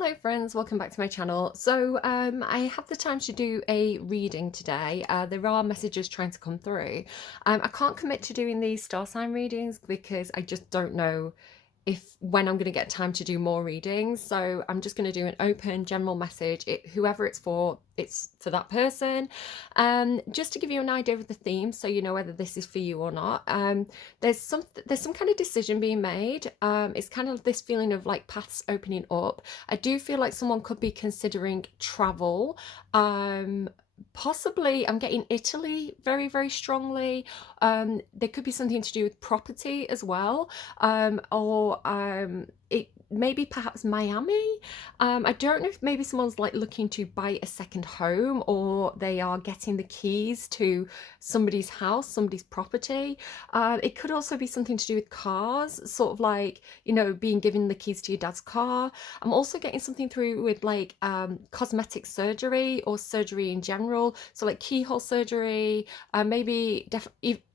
Hello friends, welcome back to my channel. I have the time to do a reading today. There are messages trying to come through. I can't commit to doing these star sign readings because I just don't know when I'm going to get time to do more readings. So I'm just going to do an open general message. Whoever it's for that person. Just to give you an idea of the theme, so you know whether this is for you or not. There's some kind of decision being made. It's kind of this feeling of like paths opening up. I do feel like someone could be considering travel. Possibly I'm getting Italy very, very strongly. There could be something to do with property as well. Or it maybe perhaps Miami. I don't know if maybe someone's like looking to buy a second home, or they are getting the keys to somebody's house, somebody's property. It could also be something to do with cars, sort of like, being given the keys to your dad's car. I'm also getting something through with like cosmetic surgery or surgery in general. So like keyhole surgery, maybe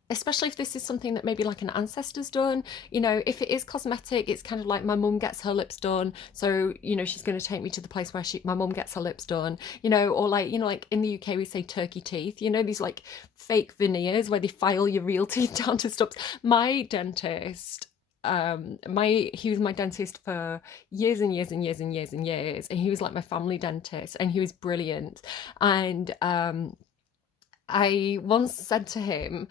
especially if this is something that maybe like an ancestor's done. If it is cosmetic, it's kind of like my mum gets her lips done, so she's going to take me to the place where my mum gets her lips done, or like like in the UK we say turkey teeth, these like fake veneers where they file your real teeth down to stops. My dentist, he was my dentist for years and years and years and years and years, and he was like my family dentist, and he was brilliant. And I once said to him,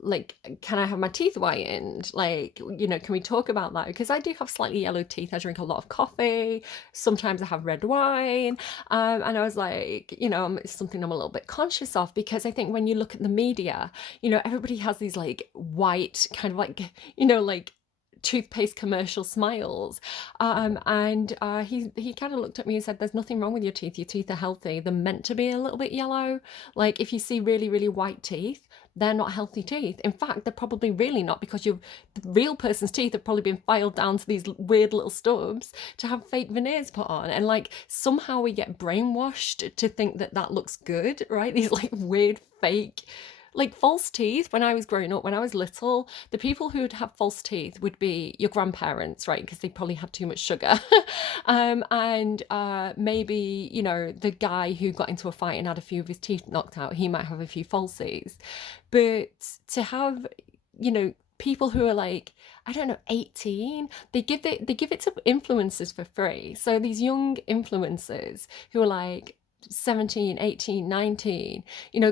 like, can I have my teeth whitened? Like, can we talk about that? Because I do have slightly yellow teeth. I drink a lot of coffee. Sometimes I have red wine. And I was like, it's something I'm a little bit conscious of, because I think when you look at the media, everybody has these like white kind of like, like toothpaste commercial smiles. And he kind of looked at me and said, there's nothing wrong with your teeth. Your teeth are healthy. They're meant to be a little bit yellow. Like if you see really, really white teeth, they're not healthy teeth. In fact, they're probably really not, because the real person's teeth have probably been filed down to these weird little stubs to have fake veneers put on. And like somehow we get brainwashed to think that that looks good, right? These like weird fake, like false teeth. When I was growing up, when I was little, the people who would have false teeth would be your grandparents, right? Because they probably had too much sugar. And maybe, the guy who got into a fight and had a few of his teeth knocked out, he might have a few falsies. But to have, people who are like, I don't know, 18, they give it to influencers for free. So these young influencers who are like 17, 18, 19,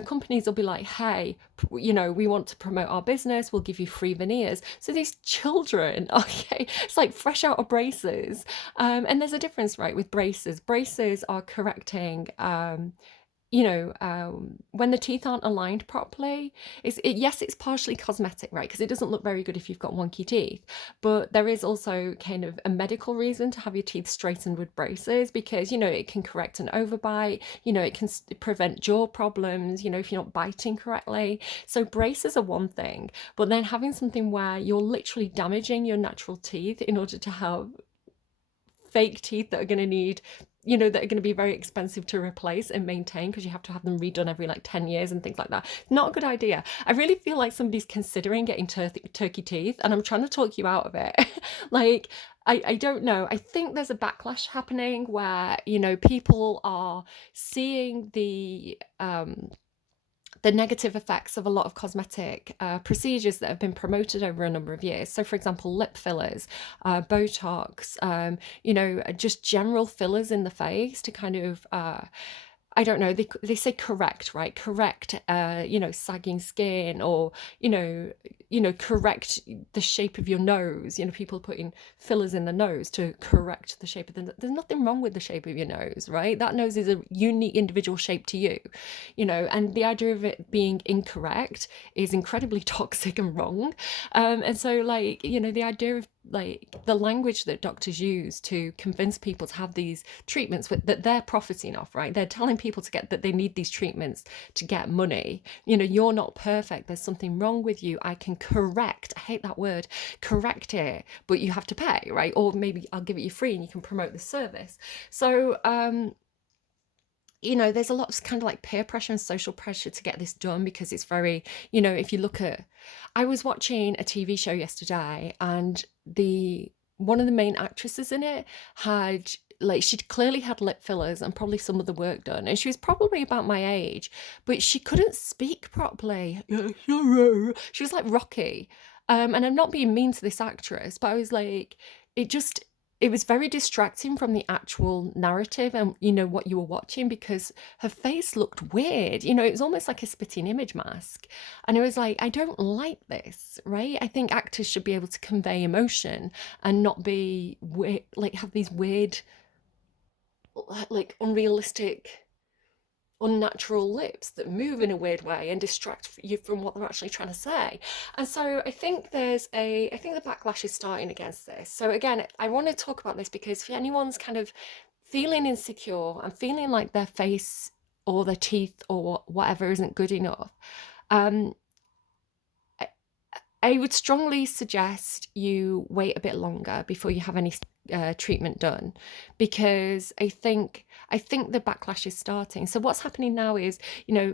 companies will be like, hey, we want to promote our business, we'll give you free veneers. So these children, okay, it's like fresh out of braces. And there's a difference, right, with braces. Braces are correcting when the teeth aren't aligned properly. Yes, it's partially cosmetic, right? Because it doesn't look very good if you've got wonky teeth. But there is also kind of a medical reason to have your teeth straightened with braces, because, it can correct an overbite, it can prevent jaw problems, if you're not biting correctly. So braces are one thing, but then having something where you're literally damaging your natural teeth in order to have fake teeth that are going to need, that are going to be very expensive to replace and maintain, because you have to have them redone every like 10 years and things like that. Not a good idea. I really feel like somebody's considering getting turkey teeth, and I'm trying to talk you out of it. Like, I don't know. I think there's a backlash happening where, people are seeing the negative effects of a lot of cosmetic procedures that have been promoted over a number of years. So, for example, lip fillers, Botox, just general fillers in the face to kind of I don't know, they say correct, right? Correct, sagging skin, or, correct the shape of your nose. People putting fillers in the nose to correct the shape of there's nothing wrong with the shape of your nose, right? That nose is a unique individual shape to you, and the idea of it being incorrect is incredibly toxic and wrong. And so like, the idea of like the language that doctors use to convince people to have these treatments that they're profiting off, right? They're telling people that they need these treatments to get money. You're not perfect, there's something wrong with you, I can correct, I hate that word, correct it, but you have to pay, right? Or maybe I'll give it you free and you can promote the service. So there's a lot of kind of like peer pressure and social pressure to get this done, because it's very, if you look at, I was watching a TV show yesterday, and one of the main actresses in it had, like, she'd clearly had lip fillers and probably some of the work done, and she was probably about my age, but she couldn't speak properly. She was like Rocky. And I'm not being mean to this actress, but I was like, it just, it was very distracting from the actual narrative and, what you were watching, because her face looked weird. It was almost like a spitting image mask. And I was like, I don't like this, right? I think actors should be able to convey emotion and not be weird, like have these weird, like unrealistic, unnatural lips that move in a weird way and distract you from what they're actually trying to say. And so I think the backlash is starting against this. So again, I want to talk about this because if anyone's kind of feeling insecure and feeling like their face or their teeth or whatever isn't good enough, um, I would strongly suggest you wait a bit longer before you have any treatment done, because I think the backlash is starting. So what's happening now is,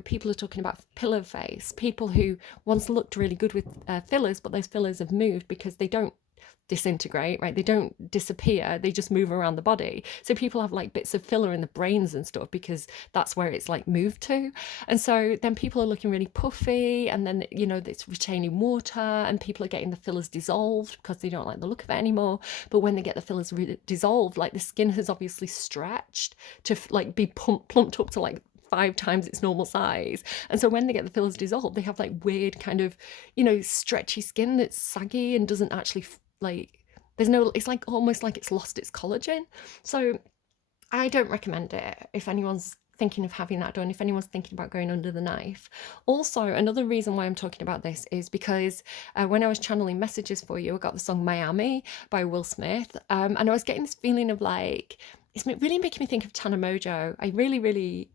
people are talking about pillow face, people who once looked really good with fillers, but those fillers have moved because they don't disintegrate, right? They don't disappear, they just move around the body. So people have like bits of filler in the brains and stuff because that's where it's like moved to. And so then people are looking really puffy, and then, it's retaining water, and people are getting the fillers dissolved because they don't like the look of it anymore. But when they get the fillers dissolved, like the skin has obviously stretched to like be plumped up to like 5 times its normal size. And so when they get the fillers dissolved, they have like weird kind of, stretchy skin that's saggy and doesn't actually like, there's no, it's like almost like it's lost its collagen. So I don't recommend it if anyone's thinking of having that done, if anyone's thinking about going under the knife. Also, another reason why I'm talking about this is because when I was channeling messages for you, I got the song Miami by Will Smith, and I was getting this feeling of like, it's really making me think of Tana Mojo. I really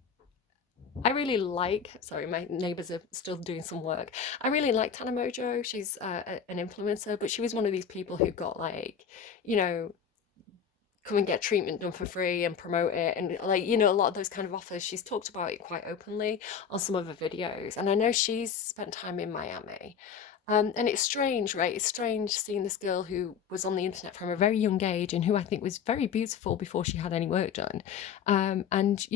like, sorry, my neighbors are still doing some work. I really like Tana Mojo. She's an influencer, but she was one of these people who got like, you know, come and get treatment done for free and promote it. And like, a lot of those kind of offers, she's talked about it quite openly on some of her videos. And I know she's spent time in Miami. And it's strange, right? It's strange seeing this girl who was on the internet from a very young age and who I think was very beautiful before she had any work done. And,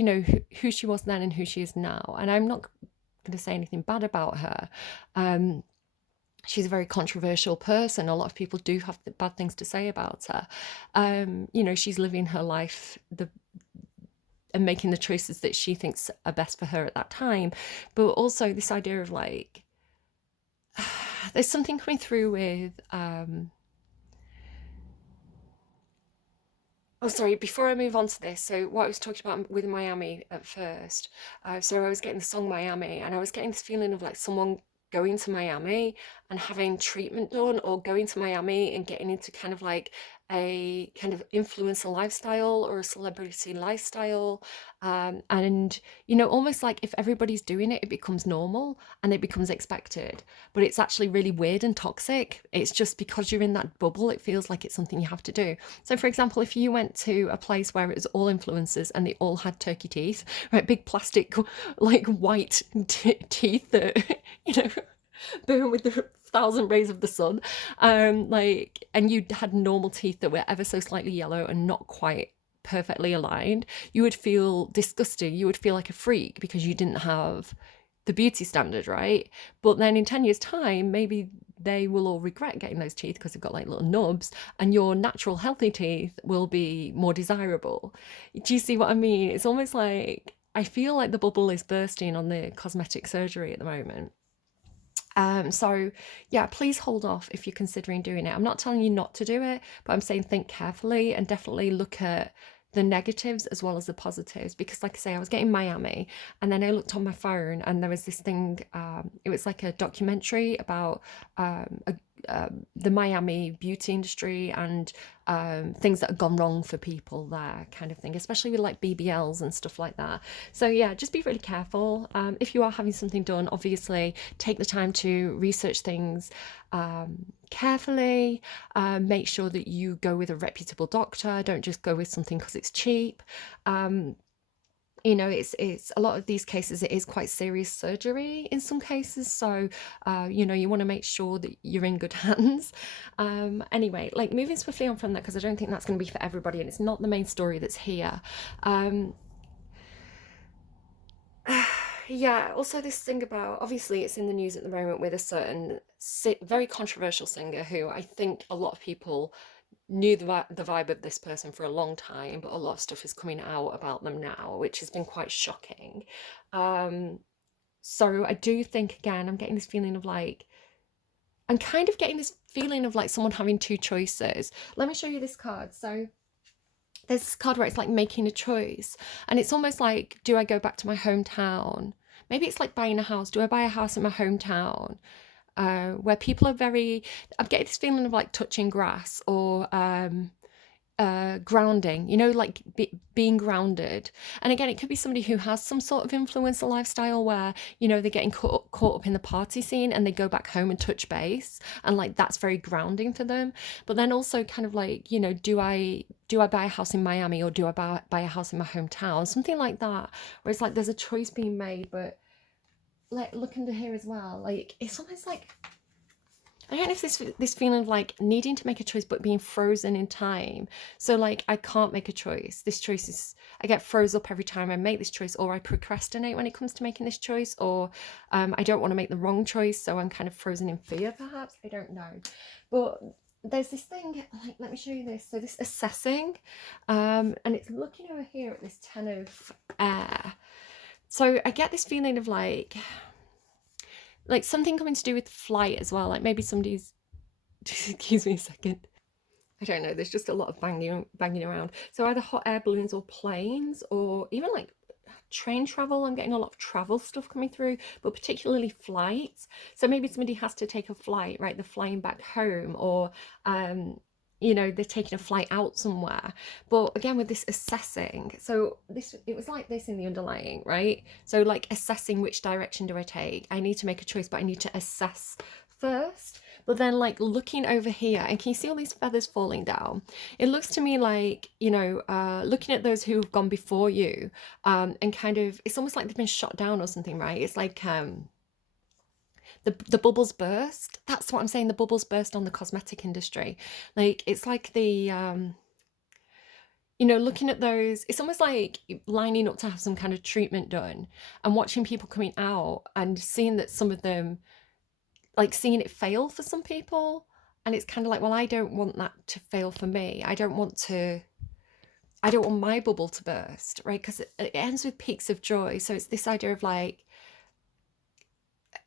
who she was then and who she is now. And I'm not going to say anything bad about her. Um, she's a very controversial person. A lot of people do have bad things to say about her. She's living her life and making the choices that she thinks are best for her at that time. But also this idea of like, there's something coming through with oh, sorry, before I move on to this, so what I was talking about with Miami at first, so I was getting the song Miami, and I was getting this feeling of like someone going to Miami and having treatment done, or going to Miami and getting into kind of like a kind of influencer lifestyle or a celebrity lifestyle. And, almost like if everybody's doing it, it becomes normal and it becomes expected, but it's actually really weird and toxic. It's just because you're in that bubble, it feels like it's something you have to do. So, for example, if you went to a place where it was all influencers and they all had turkey teeth, right, big plastic, like white teeth that, burn with the thousand rays of the sun, and you had normal teeth that were ever so slightly yellow and not quite perfectly aligned, you would feel disgusting. You would feel like a freak because you didn't have the beauty standard, right? But then in 10 years' time, maybe they will all regret getting those teeth because they've got like little nubs, and your natural healthy teeth will be more desirable. Do you see what I mean? It's almost like I feel like the bubble is bursting on the cosmetic surgery at the moment. So yeah, please hold off if you're considering doing it. I'm not telling you not to do it, but I'm saying think carefully and definitely look at the negatives as well as the positives, because like I say, I was getting Miami, and then I looked on my phone and there was this thing, it was like a documentary about the Miami beauty industry and things that have gone wrong for people there, kind of thing, especially with like BBLs and stuff like that. So yeah, just be really careful. If you are having something done, obviously take the time to research things carefully. Make sure that you go with a reputable doctor. Don't just go with something because it's cheap. you know, it's a lot of these cases, it is quite serious surgery in some cases. So, you know, you want to make sure that you're in good hands. Anyway, like moving swiftly on from that, because I don't think that's going to be for everybody, and it's not the main story that's here. Yeah, also this thing about, obviously it's in the news at the moment with a certain very controversial singer who I think a lot of people knew the vibe of this person for a long time, but a lot of stuff is coming out about them now, which has been quite shocking. Um, so I do think, again, I'm getting this feeling of like, I'm kind of getting this feeling of like someone having two choices. Let me show you this card. So there's this card where it's like making a choice, and it's almost like, do I go back to my hometown? Maybe it's like buying a house. Do I buy a house in my hometown? Where people are very, I'm getting this feeling of like touching grass, or grounding, you know, like being grounded. And again, it could be somebody who has some sort of influencer lifestyle where, you know, they're getting caught up in the party scene and they go back home and touch base, and like that's very grounding for them. But then also kind of like, you know, do I buy a house in Miami, or do I buy a house in my hometown, something like that, where it's like there's a choice being made. But like, look under here as well, like it's almost like, I don't know if this feeling of like needing to make a choice but being frozen in time. So like I can't make a choice. This choice is, I get froze up every time I make this choice, or I procrastinate when it comes to making this choice, or I don't want to make the wrong choice, so I'm kind of frozen in fear perhaps. I don't know. But there's this thing, like, let me show you this. So this assessing, and it's looking over here at this 10 of air. So I get this feeling of like something coming to do with flight as well. Like maybe somebody's, excuse me a second. I don't know. There's just a lot of banging around. So either hot air balloons or planes, or even like train travel. I'm getting a lot of travel stuff coming through, but particularly flights. So maybe somebody has to take a flight, right? They're flying back home, or you know, they're taking a flight out somewhere. But again, with this assessing, so this, it was like this in the underlying, right? So like assessing, which direction do I take? I need to make a choice, but I need to assess first. But then like looking over here, and can you see all these feathers falling down? It looks to me like, you know, looking at those who have gone before you, and kind of, it's almost like they've been shot down or something, right? It's like the bubbles burst. That's what I'm saying. The bubbles burst on the cosmetic industry. Like it's like the you know, looking at those, it's almost like lining up to have some kind of treatment done, and watching people coming out and seeing that some of them, like seeing it fail for some people. And it's kind of like, well, I don't want that to fail for me. I don't want my bubble to burst, right? Because it ends with peaks of joy. So it's this idea of like,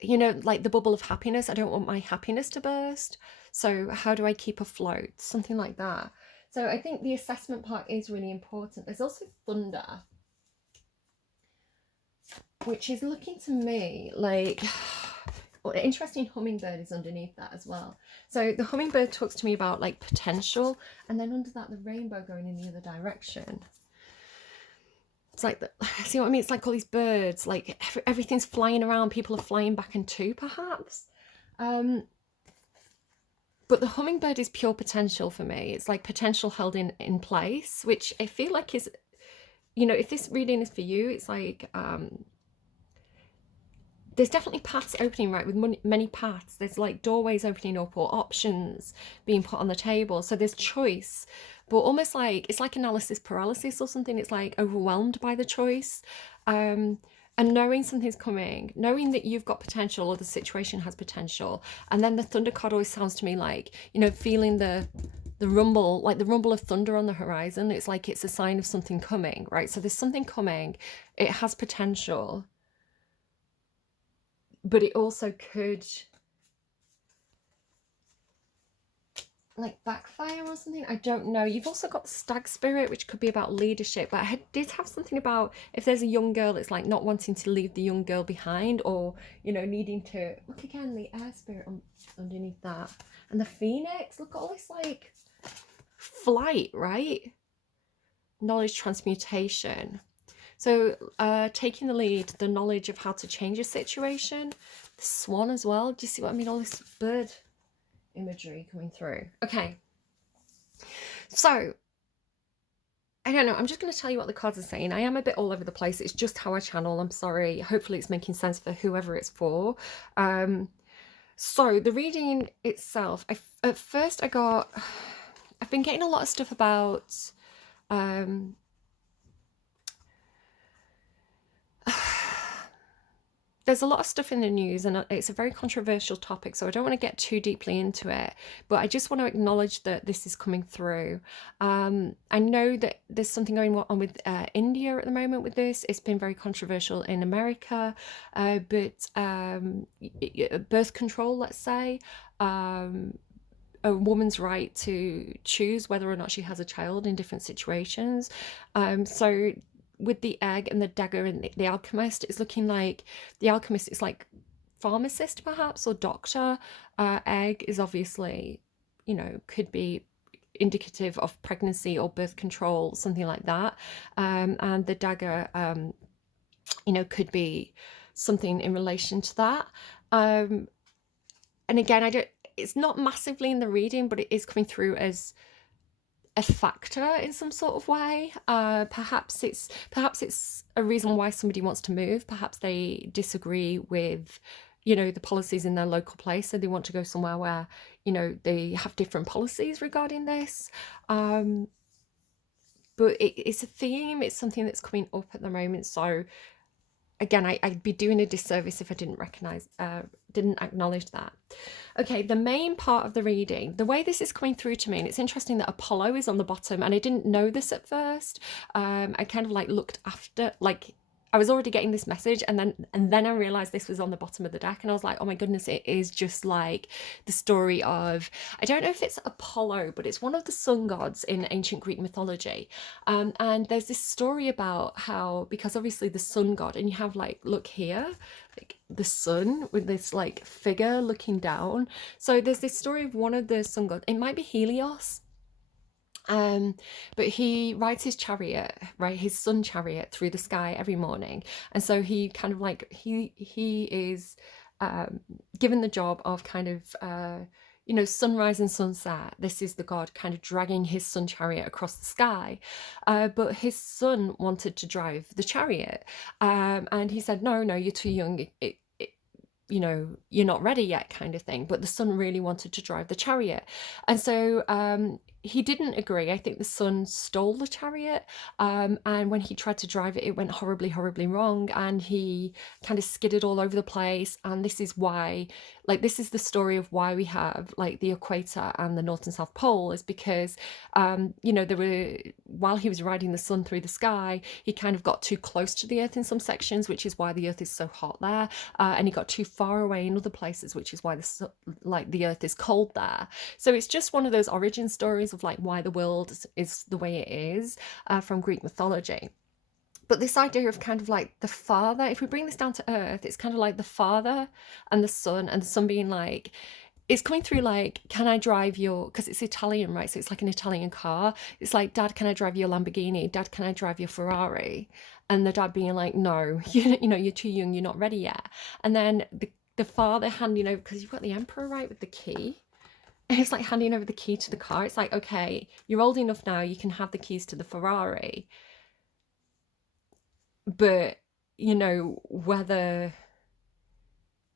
you know, like the bubble of happiness. I don't want my happiness to burst. So how do I keep afloat? Something like that. So I think the assessment part is really important. There's also thunder, which is looking to me like, well, an interesting hummingbird is underneath that as well. So the hummingbird talks to me about like potential, and then under that, the rainbow going in the other direction. It's like, see what I mean? It's like all these birds, like everything's flying around. People are flying back and two, perhaps. But the hummingbird is pure potential for me. It's like potential held in place, which I feel like is, you know, if this reading is for you, it's like, there's definitely paths opening, right? With many paths, there's like doorways opening up, or options being put on the table. So there's choice, but almost like it's like analysis paralysis or something. It's like overwhelmed by the choice, and knowing something's coming, knowing that you've got potential, or the situation has potential. And then the thunder card always sounds to me like, you know, feeling the rumble, like the rumble of thunder on the horizon. It's like it's a sign of something coming, right? So there's something coming. It has potential, but it also could like backfire or something. I don't know. You've also got the stag spirit, which could be about leadership, but I did have something about if there's a young girl, it's like not wanting to leave the young girl behind, or, you know, needing to look again, the air spirit underneath that, and the phoenix. Look at all this like flight, right? Knowledge transmutation. So taking the lead, the knowledge of how to change a situation. The swan as well. Do you see what I mean? All this bird imagery coming through. Okay. So I don't know. I'm just going to tell you what the cards are saying. I am a bit all over the place. It's just how I channel. I'm sorry. Hopefully, it's making sense for whoever it's for. Um, so the reading itself, at first I got, I've been getting a lot of stuff about, um, there's a lot of stuff in the news and it's a very controversial topic, so I don't want to get too deeply into it, but I just want to acknowledge that this is coming through. I know that there's something going on with India at the moment with this. It's been very controversial in America, but birth control, let's say, a woman's right to choose whether or not she has a child in different situations. So with the egg and the dagger and the alchemist, it's looking like the alchemist is like pharmacist perhaps or doctor. Egg is obviously, could be indicative of pregnancy or birth control, something like that. And the dagger, could be something in relation to that. And again, it's not massively in the reading, but it is coming through as a factor in some sort of way. Perhaps it's a reason why somebody wants to move. Perhaps they disagree with, the policies in their local place, so they want to go somewhere where, they have different policies regarding this. But it's a theme. It's something that's coming up at the moment. So again, I'd be doing a disservice if I didn't acknowledge that. Okay, the main part of the reading, the way this is coming through to me, and it's interesting that Apollo is on the bottom, and I didn't know this at first. I kind of like looked after, like I was already getting this message, and then I realized this was on the bottom of the deck, and I was like, oh my goodness, it is just like the story of, I don't know if it's Apollo, but it's one of the sun gods in ancient Greek mythology. And there's this story about how, because obviously the sun god, and you have like, look here, like the sun with this like figure looking down. So there's this story of one of the sun gods, it might be Helios. But he rides his chariot, right, his sun chariot through the sky every morning. And so he kind of like, he is given the job of kind of, sunrise and sunset. This is the god kind of dragging his sun chariot across the sky. But his son wanted to drive the chariot. And he said, no, you're too young. You're not ready yet, kind of thing. But the son really wanted to drive the chariot. And so he didn't agree. I think the son stole the chariot, and when he tried to drive it, it went horribly, horribly wrong, and he kind of skidded all over the place. And this is why, like, this is the story of why we have like the equator and the North and South Pole, is because, there were, while he was riding the sun through the sky, he kind of got too close to the Earth in some sections, which is why the Earth is so hot there, and he got too far away in other places, which is why the Earth is cold there. So it's just one of those origin stories of like why the world is the way it is, from Greek mythology. But this idea of kind of like the father, if we bring this down to earth, it's kind of like the father and the son being like, it's coming through like, can I drive your, because it's Italian, right? So it's like an Italian car. It's like, Dad, can I drive your Lamborghini? Dad, can I drive your Ferrari? And the dad being like, no, you're too young, you're not ready yet. And then the father handing over, because you've got the emperor, right, with the key. And it's like handing over the key to the car. It's like, okay, you're old enough now, you can have the keys to the Ferrari. But, whether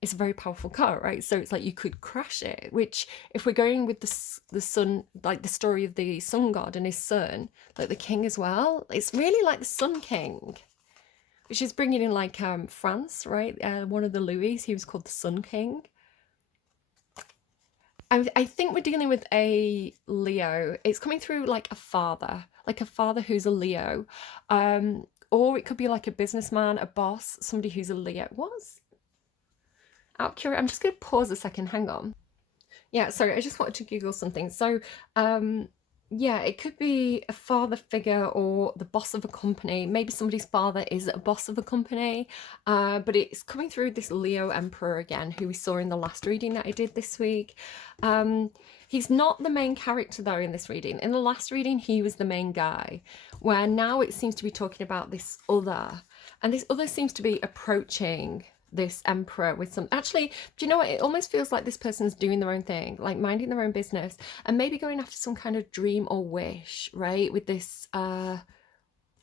it's a very powerful car, right? So it's like you could crash it, which if we're going with the sun, like the story of the sun god and his son, like the king as well, it's really like the Sun King, which is bringing in like France, right? One of the Louis, he was called the Sun King. I think we're dealing with a Leo. It's coming through like a father who's a Leo. Or it could be like a businessman, a boss, somebody who's a Leo. Out curiosity, I'm just going to pause a second. Hang on. Yeah, sorry, I just wanted to Google something. So, yeah, it could be a father figure or the boss of a company. Maybe somebody's father is a boss of a company, but it's coming through this Leo Emperor again, who we saw in the last reading that I did this week. He's not the main character though in this reading. In the last reading, he was the main guy, where now it seems to be talking about this other, and this other seems to be approaching this emperor with some, actually, do you know what, it almost feels like this person's doing their own thing, like minding their own business, and maybe going after some kind of dream or wish, right, with this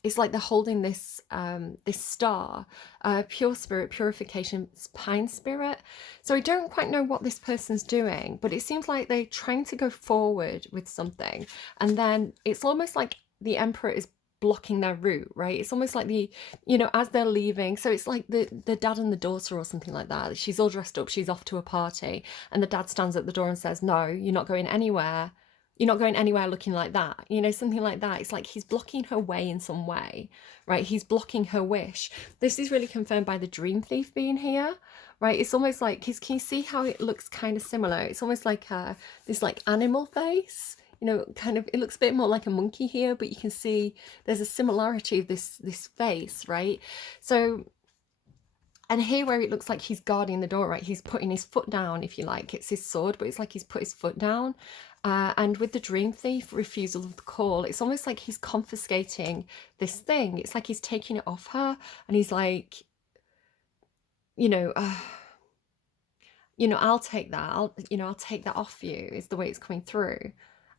it's like they're holding this this star, pure spirit, purification, pine spirit. So I don't quite know what this person's doing, but it seems like they're trying to go forward with something, and then it's almost like the emperor is blocking their route, right? It's almost like the, you know, as they're leaving, so it's like the dad and the daughter or something like that. She's all dressed up, she's off to a party, and the dad stands at the door and says, no, you're not going anywhere, you're not going anywhere looking like that, you know, something like that. It's like he's blocking her way in some way, right? He's blocking her wish. This is really confirmed by the dream thief being here, right? It's almost like, can you see how it looks kind of similar? It's almost like this like animal face, you know, kind of, it looks a bit more like a monkey here, but you can see there's a similarity of this face, right? So, and here where it looks like he's guarding the door, right? He's putting his foot down, if you like. It's his sword, but it's like he's put his foot down. And with the dream thief, refusal of the call, it's almost like he's confiscating this thing. It's like he's taking it off her, and he's like, you know, I'll take that. I'll take that off you. Is the way it's coming through.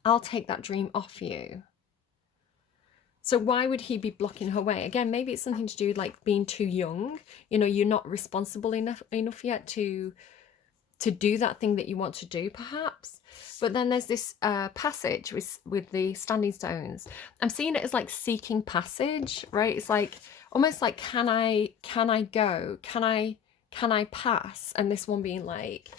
I'll take that dream off you. So why would he be blocking her way? Again, maybe it's something to do with like being too young. You know, you're not responsible enough yet to do that thing that you want to do, perhaps. But then there's this passage with the standing stones. I'm seeing it as like seeking passage, right? It's like almost like, can I go? Can I pass? And this one being like,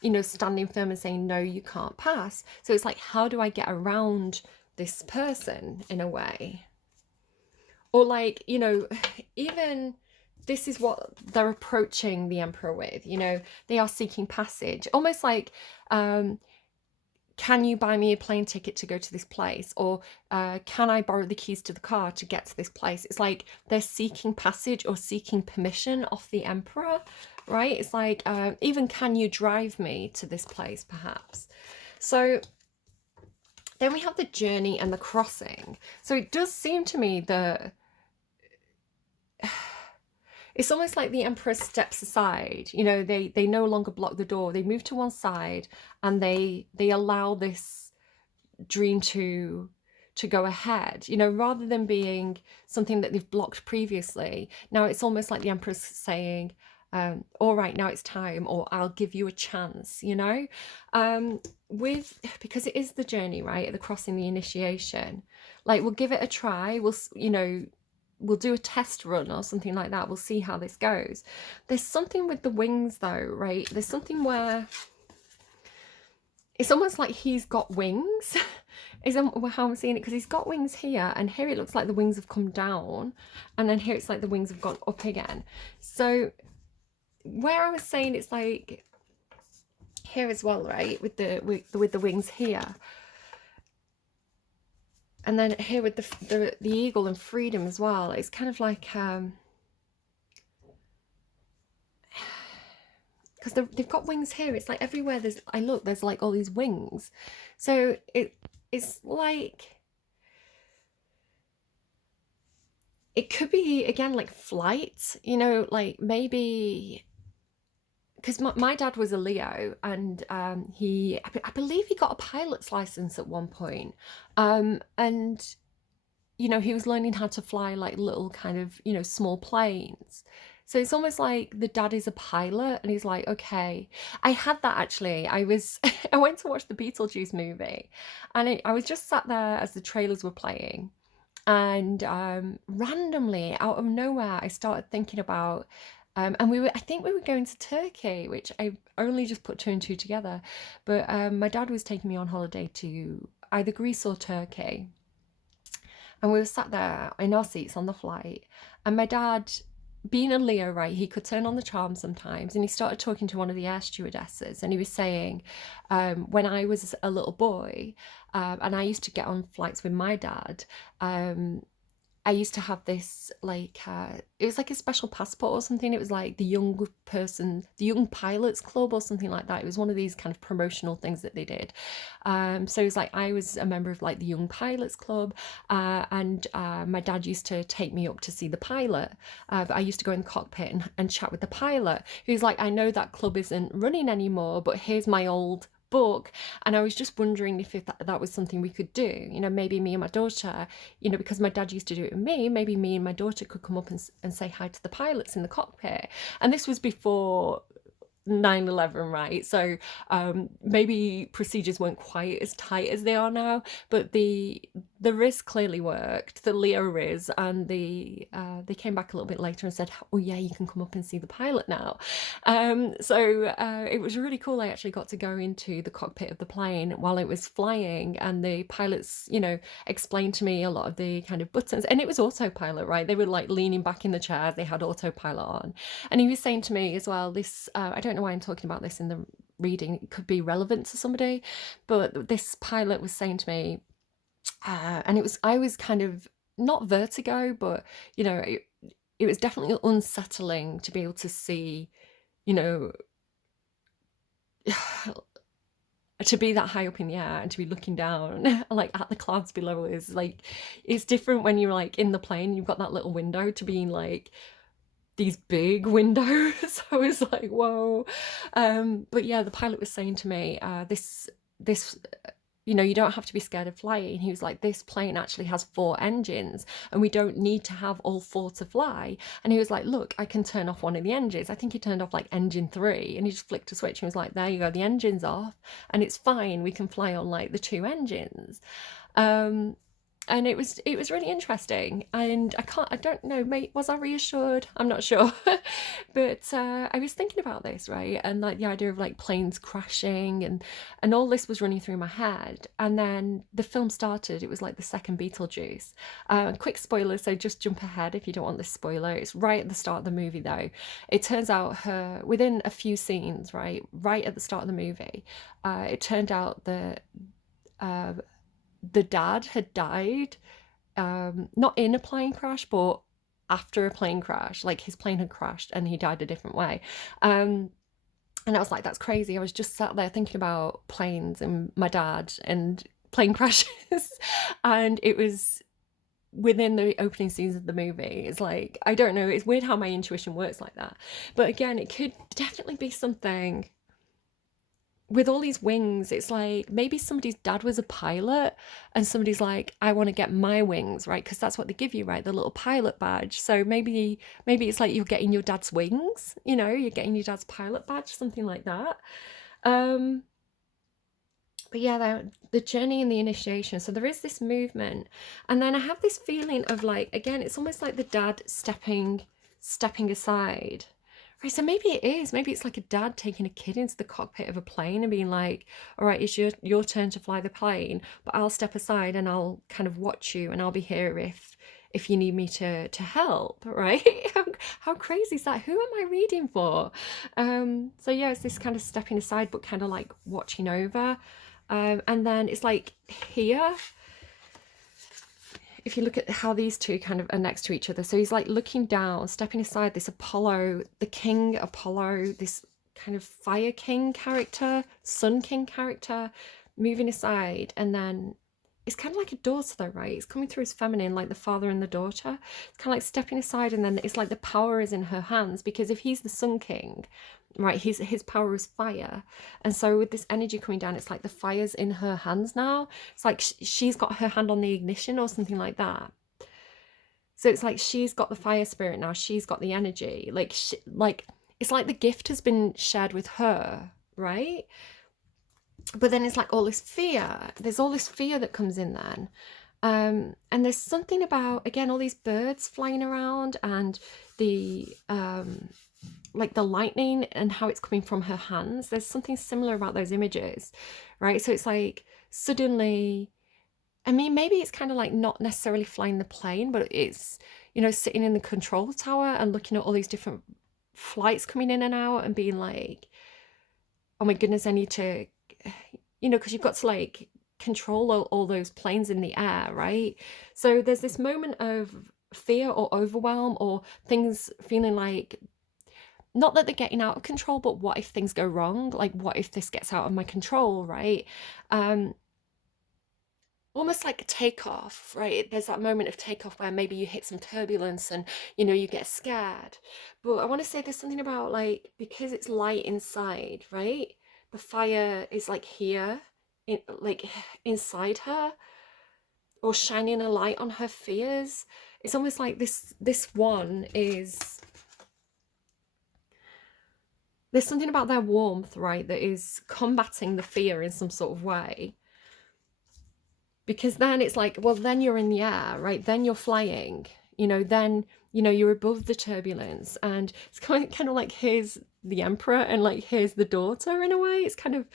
you know, standing firm and saying, no, you can't pass. So it's like, how do I get around this person in a way? Or like, you know, even this is what they're approaching the emperor with, you know, they are seeking passage, almost like, can you buy me a plane ticket to go to this place? Or can I borrow the keys to the car to get to this place? It's like they're seeking passage or seeking permission off the emperor, right? It's like, even can you drive me to this place, perhaps? So then we have the journey and the crossing. So it does seem to me that it's almost like the emperor steps aside, you know, they no longer block the door, they move to one side, and they allow this dream to go ahead, you know, rather than being something that they've blocked previously. Now it's almost like the emperor's saying, all right, now it's time, or I'll give you a chance, you know, because it is the journey, right, the crossing, the initiation. Like, we'll give it a try, we'll, you know, we'll do a test run or something like that, we'll see how this goes. There's something with the wings though, right? There's something where it's almost like he's got wings is how I'm seeing it, because he's got wings here, and here it looks like the wings have come down, and then here it's like the wings have gone up again. So where I was saying it's like here as well, right, with the wings here, and then here with the eagle and freedom as well, it's kind of like because they've got wings here. It's like everywhere there's like all these wings. So it's like, it could be again like flight, you know, like maybe because my dad was a Leo, and I believe he got a pilot's license at one point, and you know, he was learning how to fly like little kind of, you know, small planes. So it's almost like the dad is a pilot, and he's like, okay. I had that actually. I went to watch the Beetlejuice movie, and I was just sat there as the trailers were playing, and randomly out of nowhere I started thinking about and I think we were going to Turkey, which I only just put two and two together, but my dad was taking me on holiday to either Greece or Turkey, and we were sat there in our seats on the flight, and my dad, being a Leo, right, he could turn on the charm sometimes, and he started talking to one of the air stewardesses, and he was saying, when I was a little boy, and I used to get on flights with my dad, I used to have this, like, it was like a special passport or something. It was like the young pilots club or something like that. It was one of these kind of promotional things that they did. So it was like, I was a member of like the young pilots club, and my dad used to take me up to see the pilot. But I used to go in the cockpit and chat with the pilot, who's like, I know that club isn't running anymore, but here's my old book, and I was just wondering if that was something we could do. Maybe me and my daughter, because my dad used to do it with me, maybe me and my daughter could come up and say hi to the pilots in the cockpit. And this was before 9/11, right? So maybe procedures weren't quite as tight as they are now, but the risk clearly worked, the Leo riz, and they came back a little bit later and said, "Oh yeah, you can come up and see the pilot now." So it was really cool. I actually got to go into the cockpit of the plane while it was flying, and the pilots, explained to me a lot of the kind of buttons, and it was autopilot, right? They were like leaning back in the chairs, they had autopilot on, and he was saying to me as well, this, I don't know why I'm talking about this in the reading, it could be relevant to somebody, but this pilot was saying to me, and I was kind of not vertigo, but it was definitely unsettling to be able to see, you know, to be that high up in the air and to be looking down like at the clouds below is like, it's different when you're like in the plane, you've got that little window to being like these big windows. I was like, whoa. But yeah, the pilot was saying to me, this you don't have to be scared of flying. He was like, this plane actually has 4 engines and we don't need to have all 4 to fly. And he was like, look, I can turn off one of the engines. I think he turned off like engine 3, and he just flicked a switch and was like, there you go, the engine's off and it's fine, we can fly on like the 2 engines. And it was really interesting, and I don't know, mate, was I reassured? I'm not sure. But I was thinking about this, right, and like the idea of like planes crashing, and all this was running through my head, and then the film started. It was like the second Beetlejuice. Quick spoiler, so just jump ahead if you don't want this spoiler. It's right at the start of the movie though. It turns out her within a few scenes, right at the start of the movie, it turned out that uh, the dad had died, not in a plane crash, but after a plane crash. Like his plane had crashed and he died a different way. And I was like, that's crazy. I was just sat there thinking about planes and my dad and plane crashes. And it was within the opening scenes of the movie. It's like, I don't know, it's weird how my intuition works like that. But again, it could definitely be something with all these wings. It's like maybe somebody's dad was a pilot and somebody's like, I want to get my wings, right? Because that's what they give you, right? The little pilot badge. So maybe it's like you're getting your dad's wings, you're getting your dad's pilot badge, something like that. um but yeah, the journey and the initiation, so there is this movement, and then I have this feeling of like, again, it's almost like the dad stepping aside. Right, so maybe it is. Maybe it's like a dad taking a kid into the cockpit of a plane and being like, all right, it's your turn to fly the plane, but I'll step aside and I'll kind of watch you and I'll be here if you need me to help, right? How crazy is that? Who am I reading for? So yeah, it's this kind of stepping aside, but kind of like watching over. And then it's like here, if you look at how these two kind of are next to each other, so he's like looking down, stepping aside, this Apollo, the king Apollo, this kind of fire king character, sun king character, moving aside, and then it's kind of like a daughter though, right? It's coming through as feminine, like the father and the daughter. It's kind of like stepping aside, and then it's like the power is in her hands, because if he's the sun king, right, his power is fire, and so with this energy coming down, it's like the fire's in her hands now. It's like she's got her hand on the ignition or something like that. So it's like she's got the fire spirit now, she's got the energy, like it's like the gift has been shared with her, right? But then it's like all this fear, there's all this fear that comes in then. And there's something about, again, all these birds flying around, and the like the lightning and how it's coming from her hands. There's something similar about those images, right? So it's like suddenly, I mean, maybe it's kind of like not necessarily flying the plane, but it's, sitting in the control tower and looking at all these different flights coming in and out and being like, oh my goodness, I need to, because you've got to like control all those planes in the air, right? So there's this moment of fear or overwhelm, or things feeling like, not that they're getting out of control, but what if things go wrong? Like, what if this gets out of my control, right? Almost like a takeoff, right? There's that moment of takeoff where maybe you hit some turbulence and, you get scared. But I want to say there's something about like, because it's light inside, right? the fire is like here, like inside her, or shining a light on her fears. It's almost like this one is, there's something about their warmth, right, that is combating the fear in some sort of way. Because then it's like, well, then you're in the air, right? Then you're flying, then, you're above the turbulence, and it's kind of like, here's the emperor and like here's the daughter in a way. It's kind of,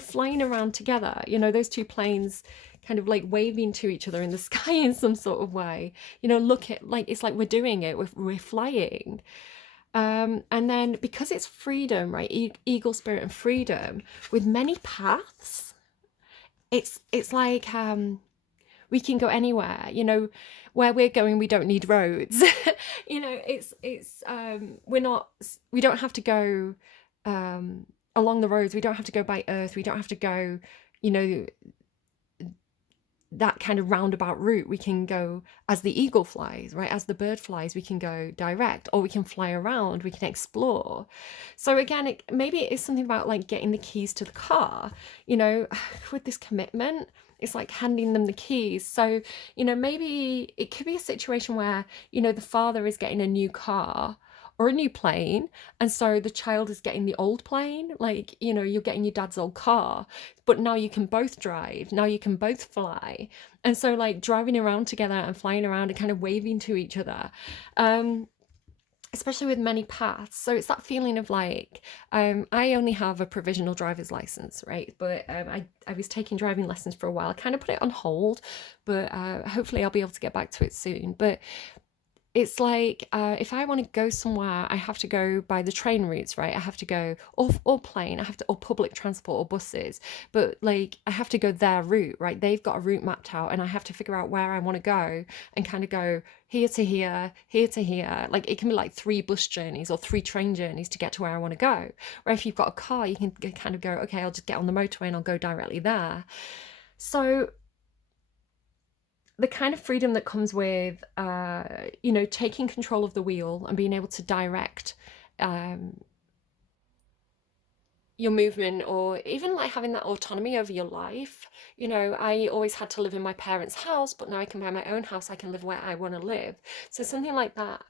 flying around together, those two planes kind of like waving to each other in the sky in some sort of way. Look at, like, it's like we're doing it, we're flying. And then because it's freedom, right? Eagle spirit and freedom with many paths. It's like, we can go anywhere, where we're going, we don't need roads. We don't have to go along the roads, we don't have to go by earth, we don't have to go, you know that kind of roundabout route. We can go as the eagle flies, right? As the bird flies, we can go direct, or we can fly around, we can explore. So again, maybe it is something about like getting the keys to the car, with this commitment. It's like handing them the keys. So, maybe it could be a situation where, the father is getting a new car or a new plane, and so the child is getting the old plane. Like, you're getting your dad's old car, but now you can both drive, now you can both fly. And so like driving around together and flying around and kind of waving to each other, especially with many paths. So it's that feeling of like, I only have a provisional driver's license, right? But I was taking driving lessons for a while. I kind of put it on hold, but hopefully I'll be able to get back to it soon. But it's like, if I want to go somewhere, I have to go by the train routes, right? I have to go, or plane, or public transport, or buses. But like, I have to go their route, right? They've got a route mapped out, and I have to figure out where I want to go and kind of go here to here, here to here. Like, it can be like 3 bus journeys or 3 train journeys to get to where I want to go. Or if you've got a car, you can kind of go, okay, I'll just get on the motorway and I'll go directly there. So the kind of freedom that comes with, taking control of the wheel and being able to direct your movement, or even like having that autonomy over your life. I always had to live in my parents' house, but now I can buy my own house. I can live where I want to live. So something like that.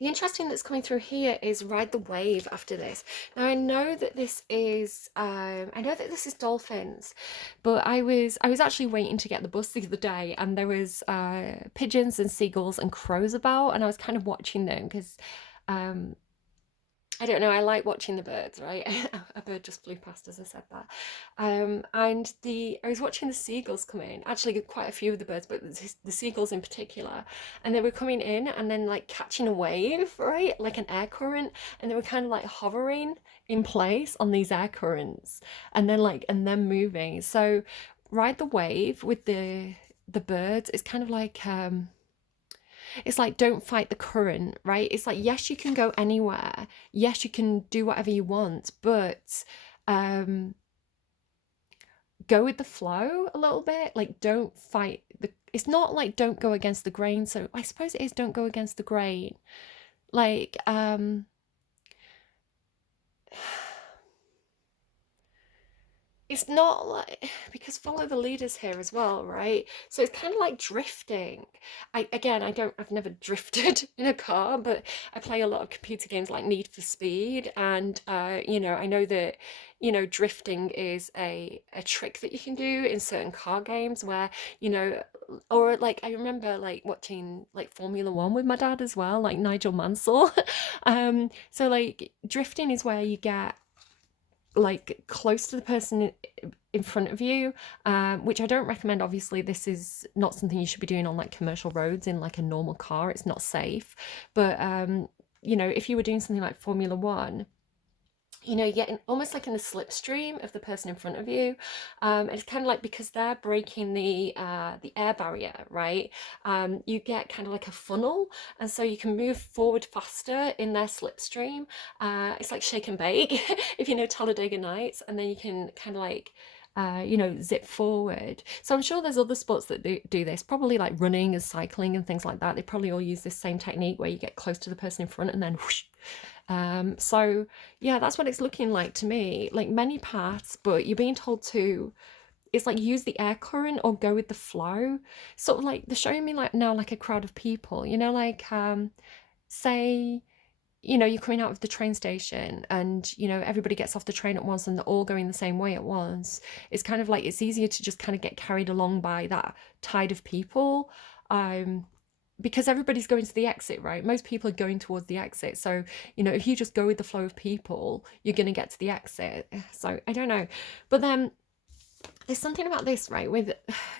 The interesting that's coming through here is ride the wave after this. Now I know that this is dolphins, but I was actually waiting to get the bus the other day, and there was pigeons and seagulls and crows about, and I was kind of watching them because um, I don't know, I like watching the birds, right? A bird just flew past as I said that. And I was watching the seagulls come in, actually quite a few of the birds, but the seagulls in particular, and they were coming in and then like catching a wave, right? Like an air current, and they were kind of like hovering in place on these air currents, and then moving. So ride the wave with the birds is kind of like, it's like, don't fight the current, right? It's like, yes, you can go anywhere, yes, you can do whatever you want, but go with the flow a little bit. Like, don't fight it's not like don't go against the grain. So I suppose it is don't go against the grain. Like, it's not like, because follow the leaders here as well, right? So it's kind of like drifting. I've never drifted in a car, but I play a lot of computer games like Need for Speed, and I know that drifting is a trick that you can do in certain car games where, or like I remember like watching like Formula One with my dad as well, like Nigel Mansell. So like drifting is where you get like close to the person in front of you, which I don't recommend. Obviously, this is not something you should be doing on like commercial roads in like a normal car. It's not safe. But if you were doing something like Formula One, you get almost like in the slipstream of the person in front of you. It's kind of like, because they're breaking the air barrier, right? You get kind of like a funnel, and so you can move forward faster in their slipstream. It's like shake and bake, if you know Talladega Nights, and then you can kind of like zip forward. So I'm sure there's other sports that do this, probably like running and cycling and things like that. They probably all use this same technique where you get close to the person in front and then whoosh. So yeah, that's what it's looking like to me, like many paths, but you're being told to, it's like use the air current or go with the flow. Sort of like they're showing me like now like a crowd of people, like say you're coming out of the train station and, everybody gets off the train at once and they're all going the same way at once. It's kind of like it's easier to just kind of get carried along by that tide of people. Because everybody's going to the exit, right? Most people are going towards the exit. So, if you just go with the flow of people, you're going to get to the exit. So, I don't know. But then there's something about this, right, with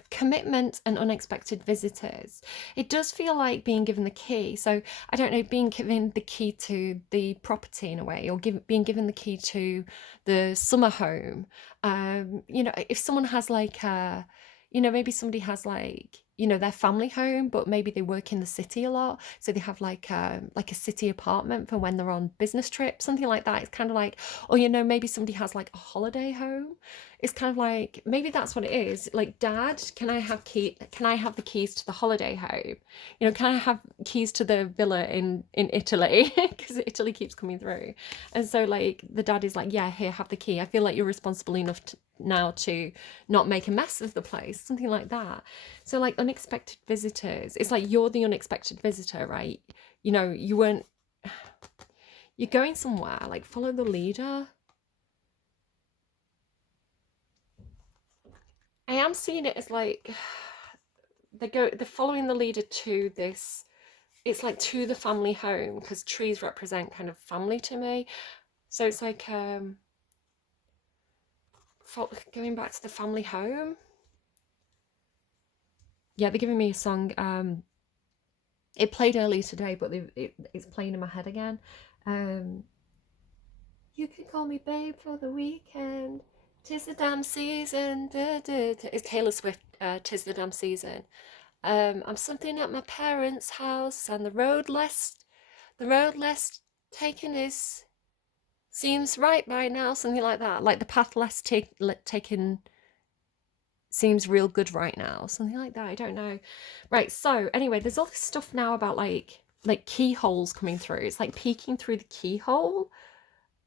commitment and unexpected visitors. It does feel like being given the key. So I don't know, being given the key to the property in a way, or being given the key to the summer home. If someone has like maybe somebody has like their family home, but maybe they work in the city a lot, so they have like a city apartment for when they're on business trips, something like that. It's kind of like, or maybe somebody has like a holiday home. It's kind of like maybe that's what it is. Like, Dad, can I have the keys to the holiday home? Can I have keys to the villa in Italy? Because Italy keeps coming through. And so like the dad is like, yeah, here, have the key. I feel like you're responsible enough now to not make a mess of the place, something like that. So like unexpected visitors, it's like you're the unexpected visitor, right? You weren't, you're going somewhere, like follow the leader. I am seeing it as like they're following the leader to this, it's like to the family home, because trees represent kind of family to me. So it's like going back to the family home. Yeah, they're giving me a song. It played earlier today, but it's playing in my head again. You can call me babe for the weekend. 'Tis the damn season. Da, da, da. It's Taylor Swift. 'Tis the damn season. I'm something at my parents' house, and the road less taken is seems right by now. Something like that. Like the path less taken seems real good right now, something like that. I don't know. Right, so anyway, there's all this stuff now about like keyholes coming through. It's like peeking through the keyhole,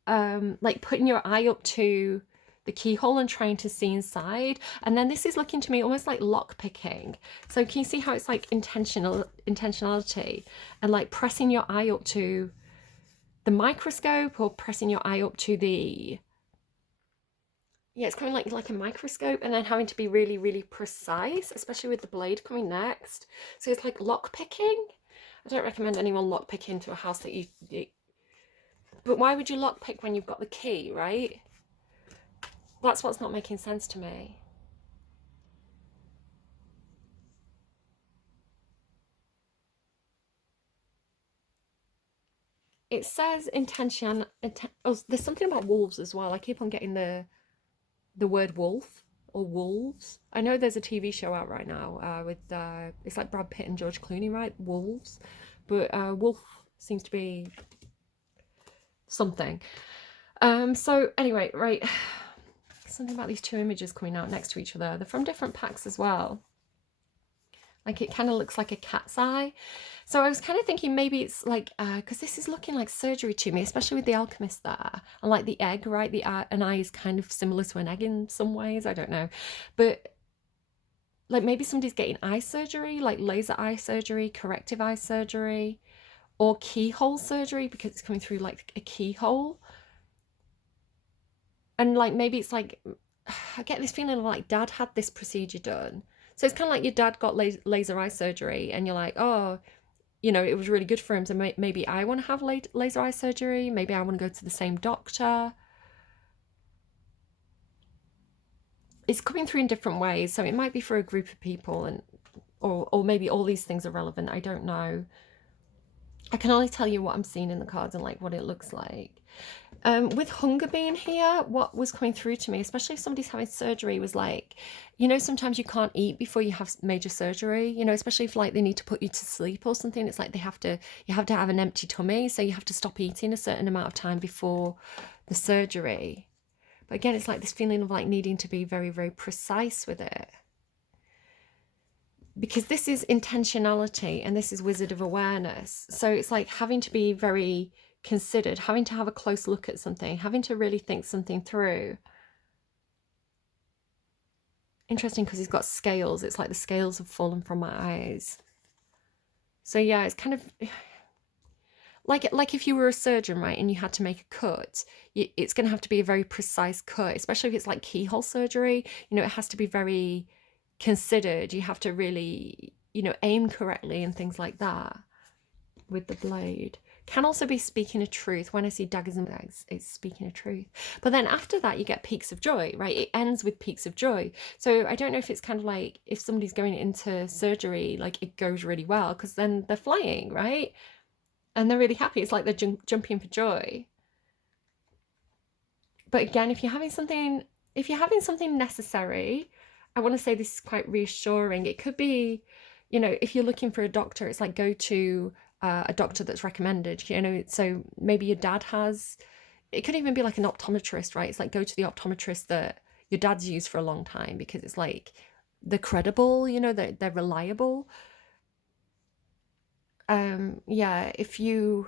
like putting your eye up to the keyhole and trying to see inside. And then this is looking to me almost like lock picking. So can you see how it's like intentionality and like pressing your eye up to the microscope, or pressing your eye up to the, yeah, it's coming like a microscope, and then having to be really, really precise, especially with the blade coming next. So it's like lock picking. I don't recommend anyone lock pick into a house that you but why would you lock pick when you've got the key, right? That's what's not making sense to me. It says oh, there's something about wolves as well. I keep on getting the word wolf or wolves. I know there's a TV show out right now with it's like Brad Pitt and George Clooney, right? Wolves, but wolf seems to be something. So anyway, right, something about these two images coming out next to each other. They're from different packs as well. Like it kind of looks like a cat's eye. So I was kind of thinking maybe it's like, because this is looking like surgery to me, especially with the alchemist there. And like the egg, right? An eye is kind of similar to an egg in some ways. I don't know. But like maybe somebody's getting eye surgery, like laser eye surgery, corrective eye surgery, or keyhole surgery because it's coming through like a keyhole. And like maybe it's like, I get this feeling of like dad had this procedure done. So it's kind of like your dad got laser eye surgery and you're like, oh, it was really good for him. So maybe I want to have laser eye surgery. Maybe I want to go to the same doctor. It's coming through in different ways. So it might be for a group of people, and or maybe all these things are relevant. I don't know. I can only tell you what I'm seeing in the cards and like what it looks like. With hunger being here, what was coming through to me, especially if somebody's having surgery, was like, sometimes you can't eat before you have major surgery, especially if like they need to put you to sleep or something. It's like you have to have an empty tummy, so you have to stop eating a certain amount of time before the surgery. But again, it's like this feeling of like needing to be very, very precise with it. Because this is intentionality and this is Wizard of Awareness. So it's like having to be very considered, having to have a close look at something, having to really think something through. Interesting, because he's got scales. It's like the scales have fallen from my eyes. So yeah, it's kind of like if you were a surgeon, right, and you had to make a cut, it's going to have to be a very precise cut, especially if it's like keyhole surgery. You know, it has to be very considered. You have to really, you know, aim correctly and things like that with the blade. Can also be speaking a truth. When I see daggers and bags, it's speaking a truth. But then after that, you get peaks of joy, right? It ends with peaks of joy. So I don't know if it's kind of like if somebody's going into surgery, like it goes really well because then they're flying, right? And they're really happy. It's like they're jumping for joy. But again, if you're having something necessary, I want to say this is quite reassuring. It could be, you know, if you're looking for a doctor, it's like go to a doctor that's recommended, you know, so maybe your dad has, it could even be like an optometrist, right? It's like go to the optometrist that your dad's used for a long time because it's like they're credible, you know, they're reliable. Yeah, if you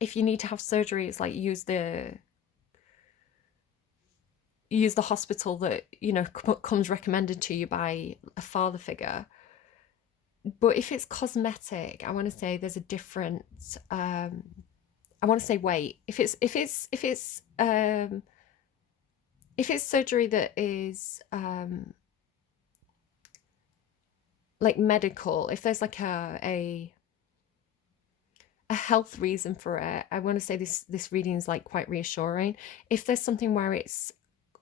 need to have surgery, it's like use the hospital that, you know, comes recommended to you by a father figure. But if it's cosmetic, I want to say there's a different I want to say wait. If it's surgery that is like medical, if there's like a health reason for it, I want to say this reading is like quite reassuring. If there's something where it's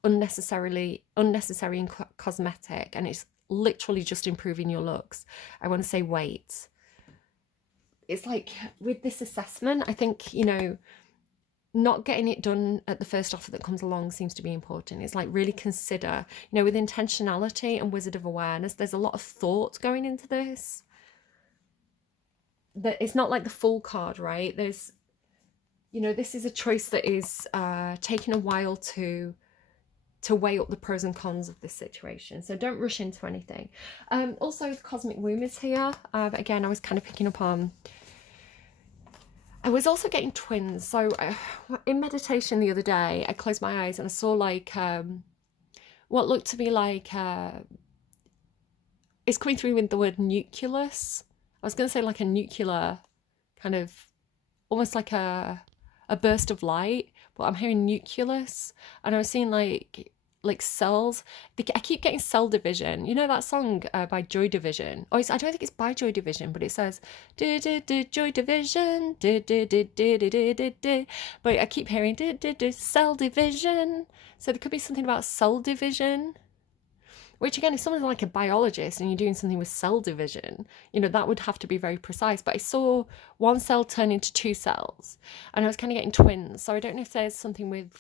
unnecessary and cosmetic and it's literally just improving your looks, I want to say wait. It's like with this assessment, I think, you know, not getting it done at the first offer that comes along seems to be important. It's like really consider, you know, with intentionality and Wizard of Awareness, there's a lot of thought going into this. That it's not like the Fool card, right? There's, you know, this is a choice that is taking a while to weigh up the pros and cons of this situation. So don't rush into anything. Also, the Cosmic Womb is here. Again, I was kind of picking up on, I was also getting twins. So in meditation the other day, I closed my eyes and I saw like what looked to me like it's coming through with the word nucleus. I was going to say like a nuclear kind of, almost like a burst of light, but I'm hearing nucleus, and I was seeing like cells. I keep getting cell division. You know that song by Joy Division? Oh, I don't think it's by Joy Division, but it says Joy Division, but I keep hearing cell division. So there could be something about cell division. Which again, if someone's like a biologist and you're doing something with cell division, you know, that would have to be very precise. But I saw one cell turn into two cells and I was kind of getting twins. So I don't know if there's something with,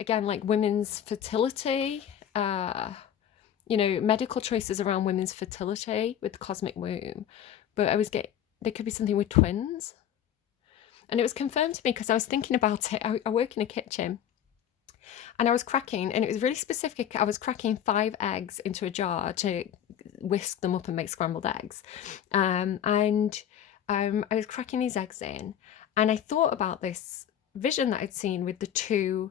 again, like women's fertility, you know, medical choices around women's fertility with the cosmic womb. But there could be something with twins. And it was confirmed to me because I was thinking about it. I work in a kitchen. And I was cracking, and it was really specific. I was cracking 5 eggs into a jar to whisk them up and make scrambled eggs. I was cracking these eggs in, and I thought about this vision that I'd seen with the twins,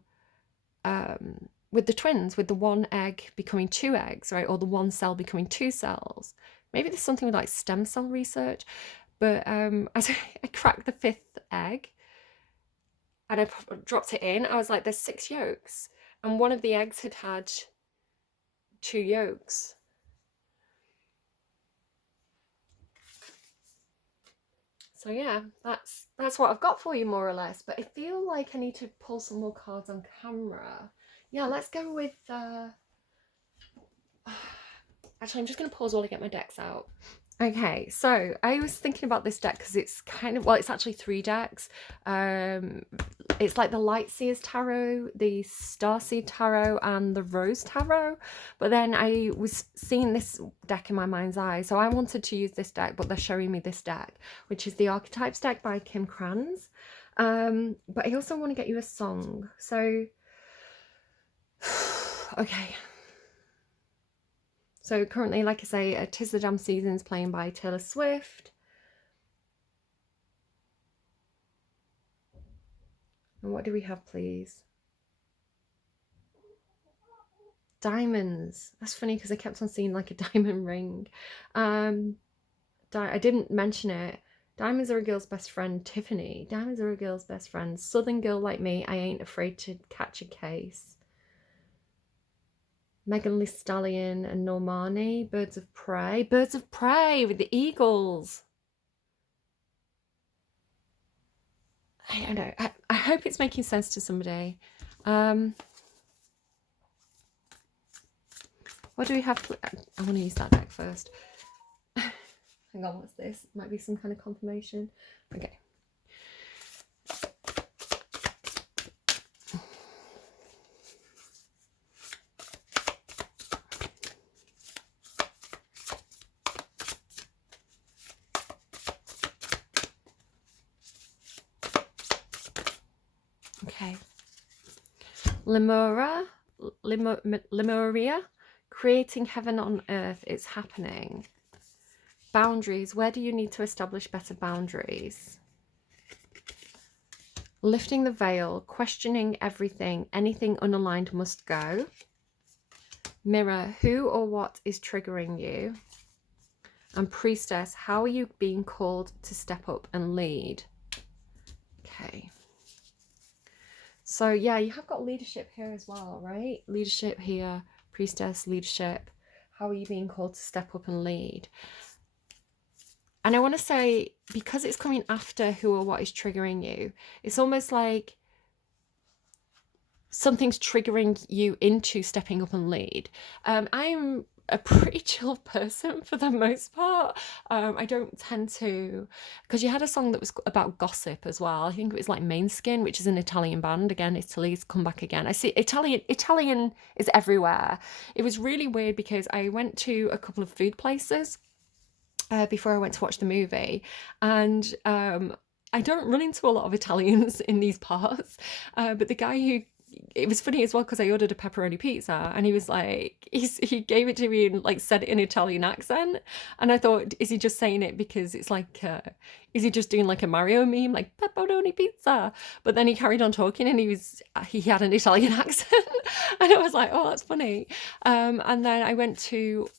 with the one egg becoming 2 eggs, right? Or the one cell becoming 2 cells. Maybe there's something with like stem cell research. But as I cracked the 5th egg, and I dropped it in, I was like, there's 6 yolks. And one of the eggs had 2 yolks. So yeah, that's what I've got for you, more or less. But I feel like I need to pull some more cards on camera. Yeah, let's go with... Actually, I'm just going to pause while I get my decks out. Okay, so I was thinking about this deck because it's kind of, well, it's actually 3 decks. It's like the Lightseers Tarot, the Starseed Tarot, and the Rose Tarot. But then I was seeing this deck in my mind's eye, so I wanted to use this deck, but they're showing me this deck, which is the Archetypes deck by Kim Kranz. But I also want to get you a song. So Okay. So currently, like I say, "'Tis the Damn Season" is playing by Taylor Swift. And what do we have, please? Diamonds. That's funny because I kept on seeing like a diamond ring. I didn't mention it. Diamonds are a girl's best friend, Tiffany. Diamonds are a girl's best friend. Southern girl like me, I ain't afraid to catch a case. Megan Thee Stallion and Normani, Birds of Prey. Birds of Prey with the eagles. I don't know. I hope it's making sense to somebody. What do we have? I want to use that deck first. Hang on, what's this? Might be some kind of confirmation. Okay. Okay. Lemuria, creating heaven on earth. It's happening. Boundaries. Where do you need to establish better boundaries? Lifting the veil, questioning everything. Anything unaligned must go. Mirror. Who or what is triggering you? And Priestess. How are you being called to step up and lead? Okay. So yeah, you have got leadership here as well, right? Leadership here, Priestess, leadership. How are you being called to step up and lead? And I want to say, because it's coming after who or what is triggering you, it's almost like something's triggering you into stepping up and lead. I'm a pretty chill person for the most part. I don't tend to, because you had a song that was about gossip as well. I think it was like Mainskin, which is an Italian band. Again, Italy's come back again. I see Italian is everywhere. It was really weird because I went to a couple of food places before I went to watch the movie, and I don't run into a lot of Italians in these parts, but the guy who, it was funny as well because I ordered a pepperoni pizza and he was like, he gave it to me and like said it in Italian accent, and I thought, is he just saying it because it's like, is he just doing like a Mario meme, like pepperoni pizza? But then he carried on talking and he had an Italian accent, and I was like, oh, that's funny. And then I went to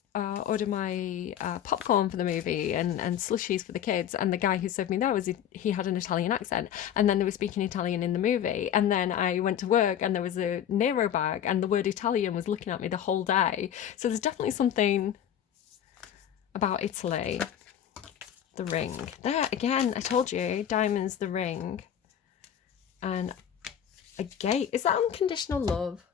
order my popcorn for the movie and slushies for the kids, and the guy who served me there he had an Italian accent, and then they were speaking Italian in the movie. And then I went to work and there was a Nero bag and the word Italian was looking at me the whole day. So there's definitely something about Italy. The ring there again, I told you, diamonds, the ring, and a gate. Is that unconditional love?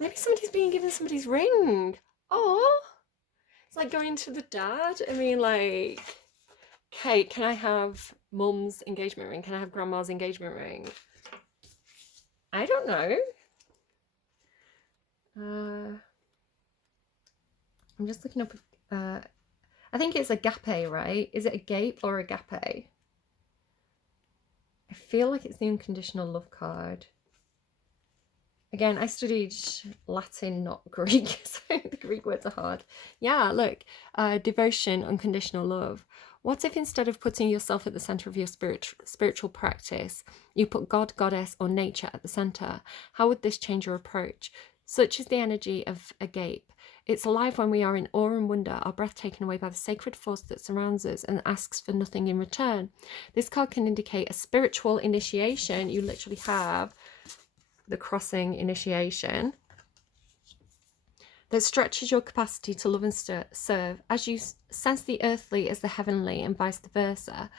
Maybe somebody's being given somebody's ring. Oh, it's like going to the dad. I mean, like, Kate, can I have mum's engagement ring? Can I have grandma's engagement ring? I don't know. I'm just looking up. I think it's agape, right? Is it agape or agape? I feel like it's the unconditional love card. Again, I studied Latin, not Greek, so the Greek words are hard. Yeah, look, devotion, unconditional love. What if instead of putting yourself at the center of your spiritual practice, you put God, goddess, or nature at the center? How would this change your approach? Such is the energy of agape. It's alive when we are in awe and wonder, our breath taken away by the sacred force that surrounds us and asks for nothing in return. This card can indicate a spiritual initiation. You literally have the crossing initiation that stretches your capacity to love and serve as you sense the earthly as the heavenly and vice versa.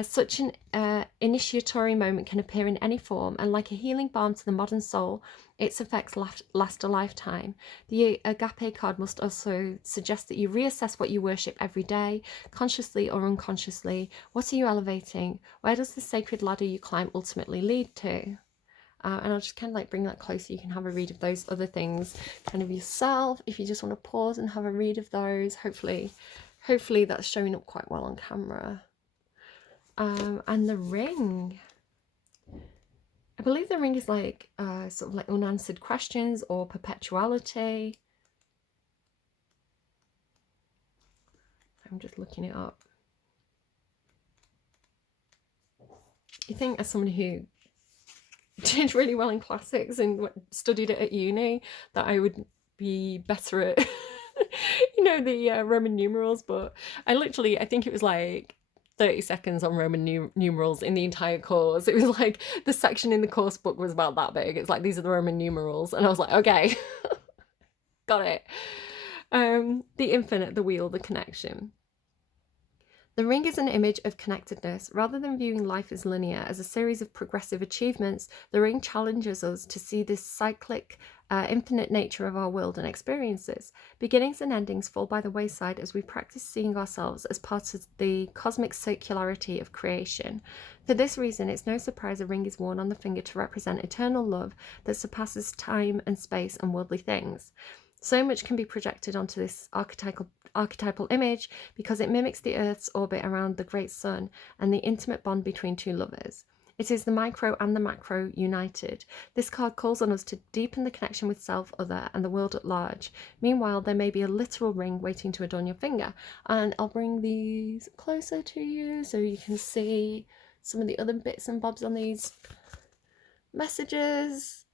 Such an initiatory moment can appear in any form, and like a healing balm to the modern soul, its effects last a lifetime. The agape card must also suggest that you reassess what you worship every day, consciously or unconsciously. What are you elevating? Where does the sacred ladder you climb ultimately lead to? And I'll just kind of like bring that closer. You can have a read of those other things kind of yourself if you just want to pause and have a read of those. Hopefully that's showing up quite well on camera. And the ring. I believe the ring is like sort of like unanswered questions or perpetuality. I'm just looking it up. You think, as someone who did really well in classics and studied it at uni, that I would be better at, the Roman numerals, but I think it was like 30 seconds on Roman numerals in the entire course. It was like the section in the course book was about that big. It's like, these are the Roman numerals. And I was like, okay, got it. The infinite, the wheel, the connection. The ring is an image of connectedness. Rather than viewing life as linear, as a series of progressive achievements, the ring challenges us to see this cyclic, infinite nature of our world and experiences. Beginnings and endings fall by the wayside as we practice seeing ourselves as part of the cosmic circularity of creation. For this reason, it's no surprise a ring is worn on the finger to represent eternal love that surpasses time and space and worldly things. So much can be projected onto this archetypal image because it mimics the Earth's orbit around the great sun and the intimate bond between two lovers. It is the micro and the macro united. This card calls on us to deepen the connection with self, other, and the world at large. Meanwhile, there may be a literal ring waiting to adorn your finger. And I'll bring these closer to you so you can see some of the other bits and bobs on these messages.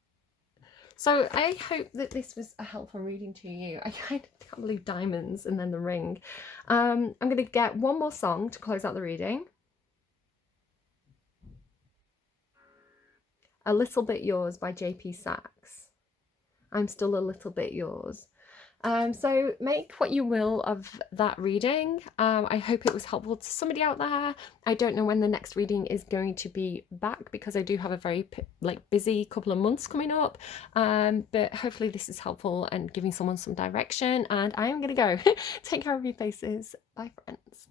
So I hope that this was a helpful reading to you. I kind of can't believe diamonds and then the ring. I'm going to get one more song to close out the reading. A Little Bit Yours by J.P. Sachs. I'm still a little bit yours. So make what you will of that reading. I hope it was helpful to somebody out there. I don't know when the next reading is going to be back because I do have a very busy couple of months coming up. But hopefully this is helpful and giving someone some direction. And I am going to go. Take care of your faces. Bye, friends.